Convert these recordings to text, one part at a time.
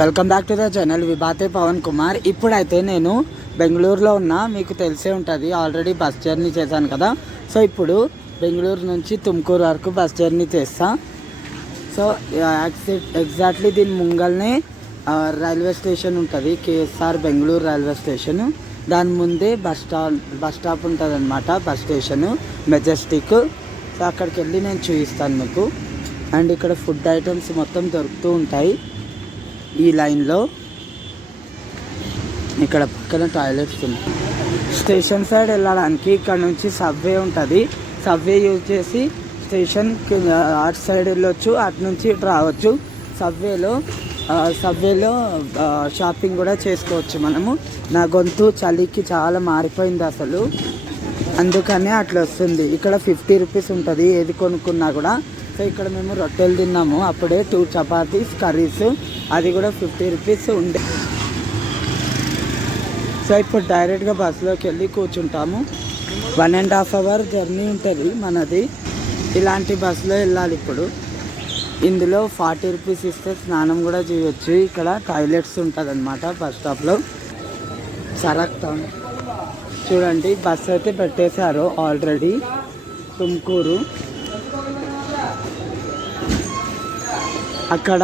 Welcome back to the channel విభాతే పవన్ కుమార్. ఇప్పుడైతే నేను బెంగళూరులో ఉన్నా, మీకు తెలిసే ఉంటుంది, ఆల్రెడీ బస్ జర్నీ చేశాను కదా. సో ఇప్పుడు బెంగళూరు నుంచి తుమ్కూరు వరకు బస్ జర్నీ చేస్తా. సో ఎగ్జాక్ట్లీ దీని ముంగల్నే రైల్వే స్టేషన్ ఉంటుంది, కేఎస్ఆర్ బెంగళూరు రైల్వే స్టేషన్. దాని ముందే బస్ స్టాప్ ఉంటుంది అనమాట, బస్ స్టేషను మెజెస్టిక్. సో అక్కడికి వెళ్ళి నేను చూపిస్తాను మీకు. అండ్ ఇక్కడ ఫుడ్ ఐటమ్స్ మొత్తం దొరుకుతూ ఉంటాయి ఈ లైన్లో. ఇక్కడ పక్కన టాయిలెట్స్ ఉన్నాయి. స్టేషన్ సైడ్ వెళ్ళడానికి ఇక్కడ నుంచి సబ్వే ఉంటుంది. సబ్వే యూజ్ చేసి స్టేషన్కి అటు సైడ్ వెళ్ళొచ్చు, అటు నుంచి ఇటు రావచ్చు. సబ్వేలో షాపింగ్ కూడా చేసుకోవచ్చు మనము. నా గొంతు చలికి చాలా మారిపోయింది అసలు, అందుకనే అట్లా వస్తుంది. ఇక్కడ 50 రూపీస్ ఉంటుంది ఏది కొనుక్కున్నా కూడా. సో ఇక్కడ మేము రొట్టెలు తిన్నాము అప్పుడే, 2 చపాతీస్ కర్రీస్, అది కూడా 50 రూపీస్ ఉండే. సో ఇప్పుడు డైరెక్ట్గా బస్సులోకి వెళ్ళి కూర్చుంటాము. 1.5 అవర్ జర్నీ ఉంటుంది మనది. ఇలాంటి బస్సులో వెళ్ళాలి. ఇప్పుడు ఇందులో 40 రూపీస్ ఇస్తే స్నానం కూడా చేయొచ్చు. ఇక్కడ టాయిలెట్స్ ఉంటుంది అనమాట బస్ స్టాప్లో. సరక్తాం చూడండి, బస్సు అయితే పెట్టేశారు ఆల్రెడీ. తుమ్కూరు అక్కడ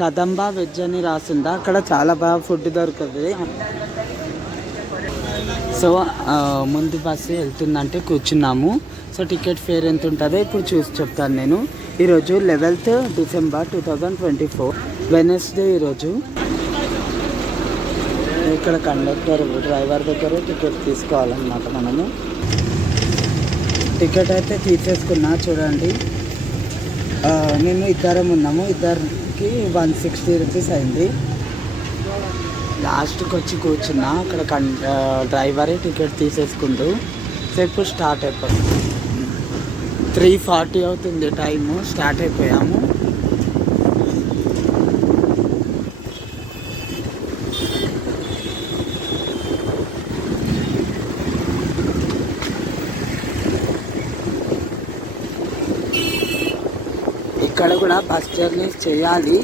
కదంబా వెజ్ అని రాసిందా, అక్కడ చాలా బాగా ఫుడ్ దొరుకుతుంది. సో ముందు బస్సు వెళ్తుందంటే కూర్చున్నాము. సో టికెట్ ఫేర్ ఎంత ఉంటుందో ఇప్పుడు చూసి చెప్తాను నేను. ఈరోజు 11th డిసెంబర్ 2024 వెనస్డే. ఈరోజు ఇక్కడ కండక్టర్ డ్రైవర్ దగ్గర టికెట్ తీసుకోవాలన్నమాట మనము. టికెట్ అయితే తీసేసుకున్నా చూడండి. మేము ఇద్దరం ఉన్నాము, ఇద్దరికి 160 రూపీస్ అయింది. లాస్ట్కి వచ్చి కూర్చున్నా, అక్కడ డ్రైవరే టికెట్ తీసేసుకుంటూ. సో ఇప్పుడు స్టార్ట్ అయిపోయింది. 3:40 అవుతుంది టైము, స్టార్ట్ అయిపోయాము. ఇక్కడ కూడా బస్ జర్నీ చేయాలి.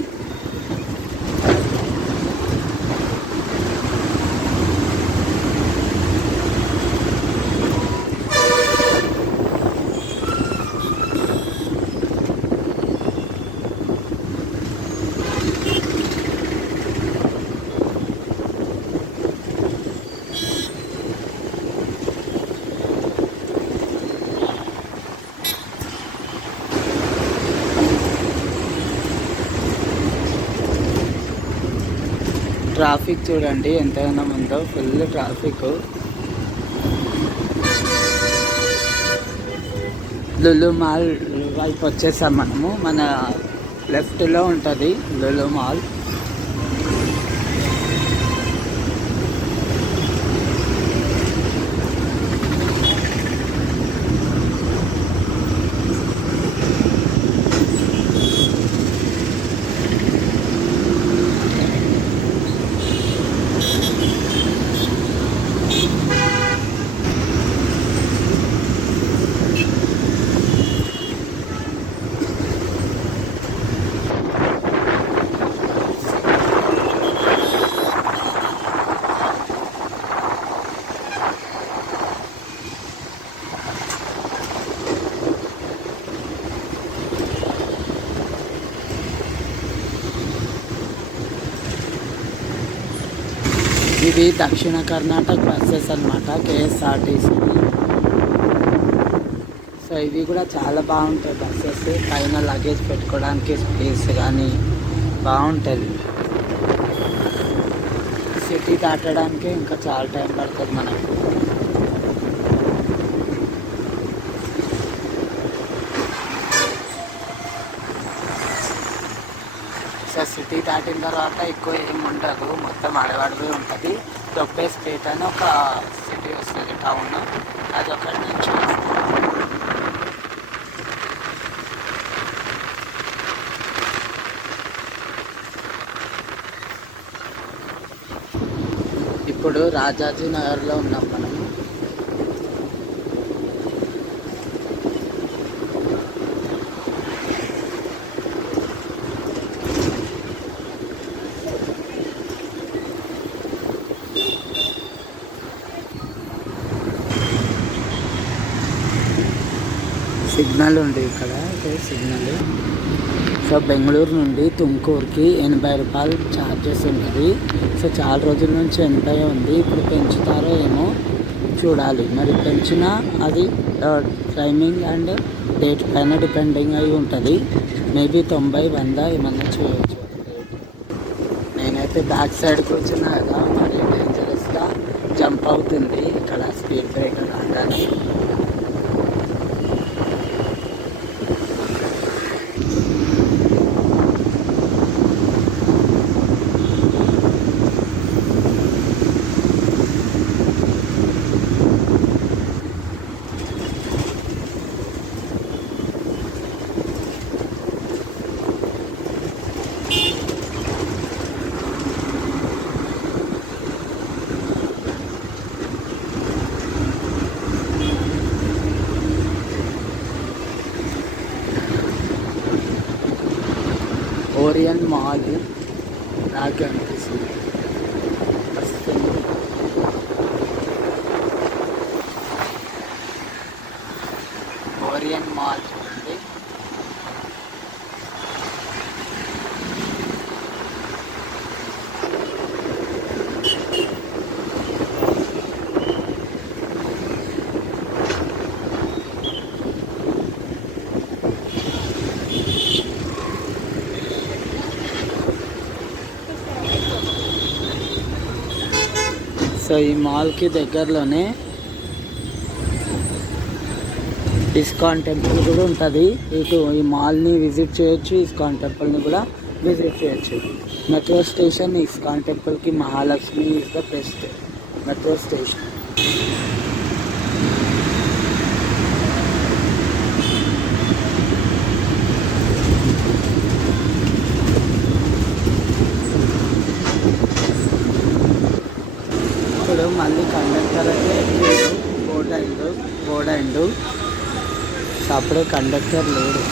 ట్రాఫిక్ చూడండి ఎంతగానో ఉందో, ఫుల్ ట్రాఫిక్. లులు మాల్ వైపు వచ్చేసాం మనము. మన లెఫ్ట్లో ఉంటుంది లులు మాల్. ఇవి దక్షిణ కర్ణాటక బస్సెస్ అనమాట, కేఎస్ఆర్టీసీ. సో ఇవి కూడా చాలా బాగుంటాయి బస్సెస్. పైన లగేజ్ పెట్టుకోవడానికి స్పేస్ కానీ బాగుంటుంది. సిటీ దాటడానికి ఇంకా చాలా టైం పడుతుంది మనకు. సో సిటీ దాటిన తర్వాత ఎక్కువ ఏమి ఉండదు, మొత్తం అడవడవే ఉంటుంది. దొబ్బేస్పేట అని ఒక సిటీ వస్తుంది, టౌన్, అది ఒకటి నుంచి ఇప్పుడు రాజాజీ నగర్లో ఉన్నాం మనము. సిగ్నల్ ఉంది ఇక్కడ, సిగ్నల్. సో బెంగళూరు నుండి తుమ్కూరుకి 80 రూపాయలు ఛార్జెస్ ఉంటుంది. సో చాలా రోజుల నుంచి 80 ఉంది, ఇప్పుడు పెంచుతారో ఏమో చూడాలి. మరి పెంచినా అది టైమింగ్ అండ్ డేట్ పైన డిపెండింగ్ అయి ఉంటుంది. మేబీ 90, 100 ఏమన్నా చేయొచ్చు. నేనైతే బ్యాక్ సైడ్కి వచ్చినా కదా, మరి డేంజరస్గా జంప్ అవుతుంది ఇక్కడ స్పీడ్ బ్రేకర్ రాగానే. ఓరియన్ మాల్ నాకు అనిపిస్తుంది. ఓరియన్ మాల్ చూడండి. సో ఈ మాల్కి దగ్గరలోనే ఇస్కాన్ టెంపుల్ కూడా ఉంటుంది. ఇటు ఈ మాల్ని విజిట్ చేయొచ్చు, ఇస్కాన్ టెంపుల్ని కూడా విజిట్ చేయొచ్చు. మెట్రో స్టేషన్ ఇస్కాన్ టెంపుల్కి Mahalakshmi is the best metro station. ఇప్పుడు మళ్ళీ కండక్టర్ అయితే బోర్డ్ అయిండు. అప్పుడే కండక్టర్ లేడు.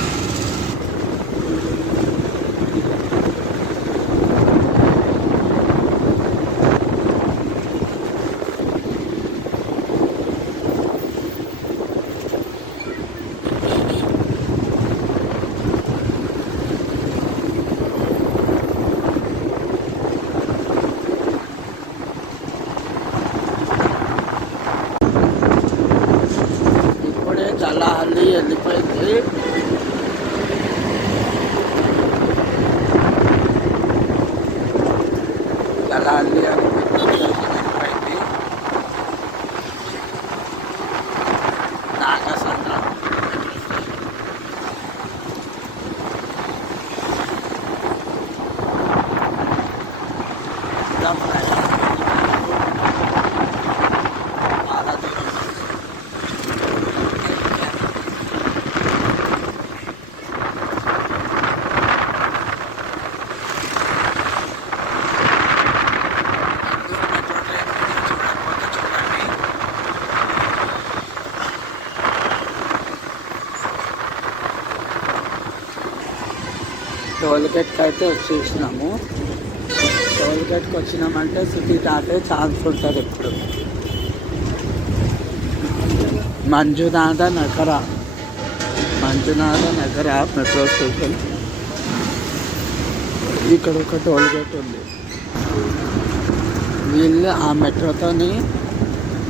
జలహల్లి వెళ్ళిపోయింది. జలహల్లి అని వెళ్ళిపోయింది. నాగసంద్రం టోల్గేట్కి అయితే వచ్చేసినాము. టోల్గేట్కి వచ్చినామంటే సిటీ దాటే ఛాన్స్ ఉంటుంది. ఇప్పుడు మంజునాథ నగర మెట్రో స్టేషన్. ఇక్కడ ఒక టోల్గేట్ ఉంది. వీళ్ళు ఆ మెట్రోతోని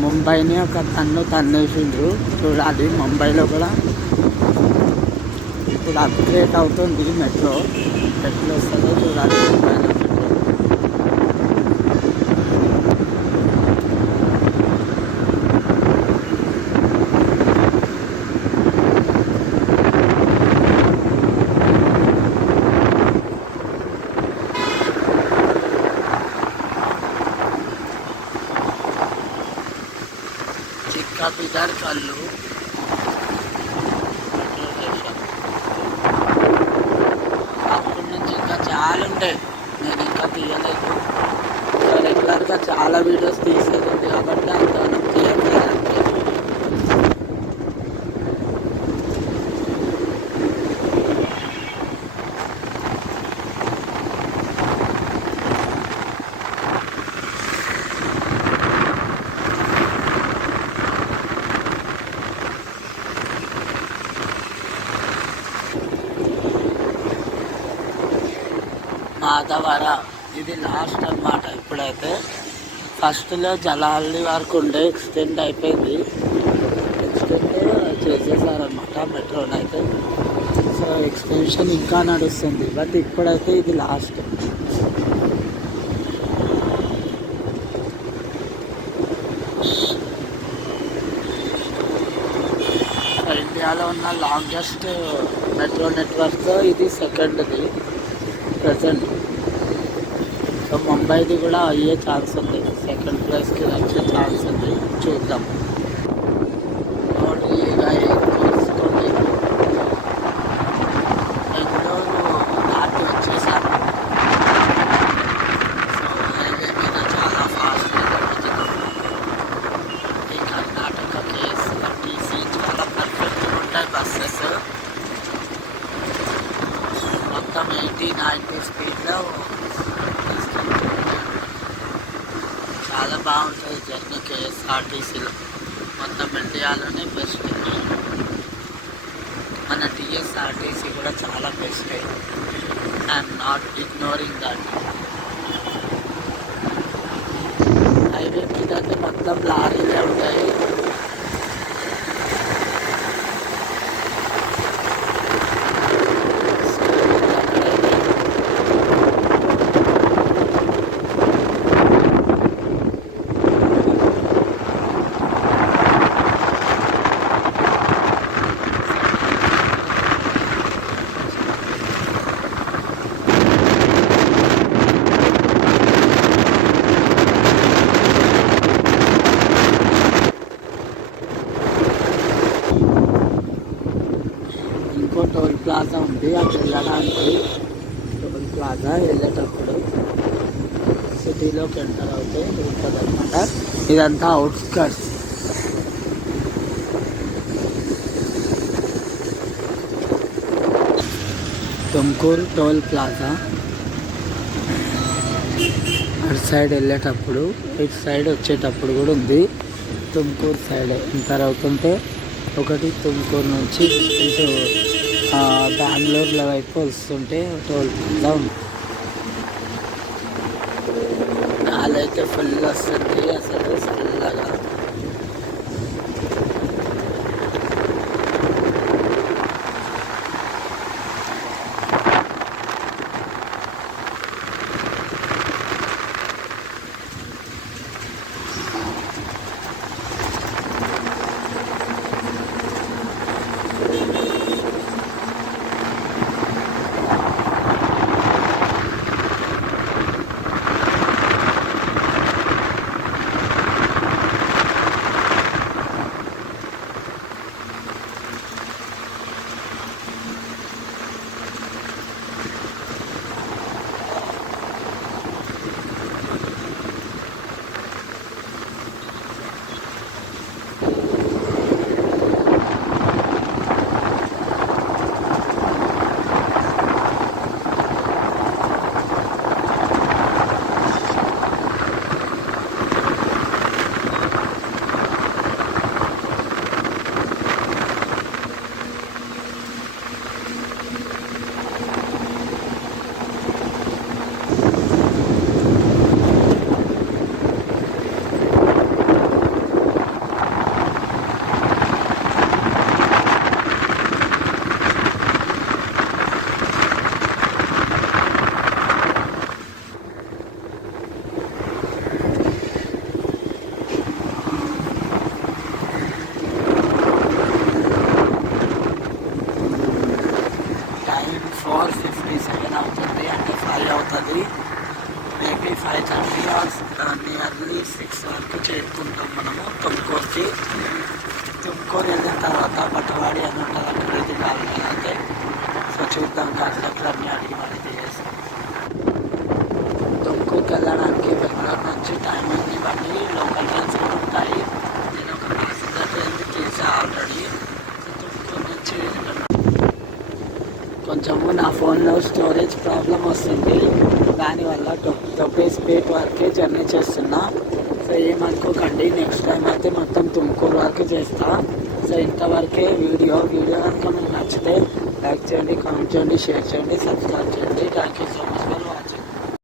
ముంబైని ఒక తన్నేసిండ్రు. చూడాలి ముంబైలో కూడా ఇప్పుడు అప్గ్రేడ్ అవుతుంది మెట్రో. ఎట్లా వస్తుందో చూడాలి ముంబైలో మెట్రో. చిక్క బిదర్ కల్లు అప్పటి నుంచి ఇంకా చాలా ఉంటాయి. నేను ఇంకా తీయలేదు. రెగ్యులర్గా చాలా వీడియోస్ తీసేది ఉంది కాబట్టి అంత క్లియర్ చేయాలి. మాధవర ఇది లాస్ట్ అన్నమాట. ఇప్పుడైతే ఫస్ట్లో జలాలి వరకు ఉండే ఎక్స్టెండ్ అయిపోయింది, ఎక్స్టెండ్ చేసేసారనమాట మెట్రోని అయితే. సో ఎక్స్టెన్షన్ ఇంకా నడుస్తుంది, బట్ ఇప్పుడైతే ఇది లాస్ట్. ఇండియాలో ఉన్న లాంగెస్ట్ మెట్రో నెట్వర్క్ ఇది సెకండ్ది ప్రజెంట్. సో ముంబైది కూడా అయ్యే ఛాన్స్ ఉంది, సెకండ్ ప్లేస్కి వచ్చే ఛాన్స్ ఉంది, చూద్దాం. తీసుకొని బెంగళూరు దాటి వచ్చేసాను. సో హైవే మీద చాలా ఫాస్ట్గా తిరుగుతున్నాం. ఈ కర్ణాటక కేఎస్ఆర్టీసీ చాలా పర్ఫెక్ట్గా ఉంటాయి బస్సెస్. మొత్తం 80-90 స్పీడ్లో చాలా బాగుంటుంది జర్నీ కేఎస్ఆర్టీసీలో. మొత్తం ఇండియాలోనే బెస్ట్. మన టీఎస్ఆర్టీసీ కూడా చాలా best. I'm not ignoring that. Highway మీద అయితే మొత్తం లారీలే ఉంటాయి. ఇంకో టోల్ ప్లాజా ఉంది, అక్కడ వెళ్ళడానికి. టోల్ ప్లాజా వెళ్ళేటప్పుడు సిటీలోకి ఎంటర్ అవుతే ఉంటుంది అనమాట. ఇదంతా అవుట్స్కట్స్. Tumkur toll plaza. అటు సైడ్ వెళ్ళేటప్పుడు, ఇటు సైడ్ వచ్చేటప్పుడు కూడా ఉంది. తుమ్కూరు సైడ్ ఎంటర్ అవుతుంటే ఒకటి, తుమ్కూరు నుంచి ఇటు బెంగళూరులో వైపు వస్తుంటే టోల్ ప్లాజా ఉంది. గాలి అయితే ఫుల్ వస్తుంది అసలు చల్లగా. మేబీ 5:30 ఆర్ నియర్లీ 6 వరకు చేరుకుంటాం మనము తుమ్కూరుకి. తుమ్కూరు వెళ్ళిన తర్వాత బట్టవాడి అని ఉంటుంది, అక్కడ ఇది కావాలి అయితే. సో చూద్దాం, కాన్సెప్ట్లన్నీ అడిగి మరి చేస్తాం. తుమ్కూరుకి వెళ్ళడానికి బెంగళూరు నుంచి టైం అయింది, ఇవన్నీ లోకల్ ట్రైన్స్ కూడా ఉంటాయి. నేను ఒక ప్యాసింజర్ ట్రైన్ తీసా ఆల్రెడీ. తుమ్కూరు నుంచి కొంచెము నా ఫోన్లో స్టోరేజ్ ప్రాబ్లం వస్తుంది, దానివల్ల 20 స్పీడ్ వరకే జర్నీ చేస్తున్నా. సో ఏమనుకోకండి, నెక్స్ట్ టైం అయితే మొత్తం తుమ్కూరు వరకు చేస్తా. సో ఇంతవరకే వీడియో కనుక మీకు నచ్చితే లైక్ చేయండి, కామెంట్ చేయండి, షేర్ చేయండి, సబ్స్క్రైబ్ చేయండి. Thank you so much.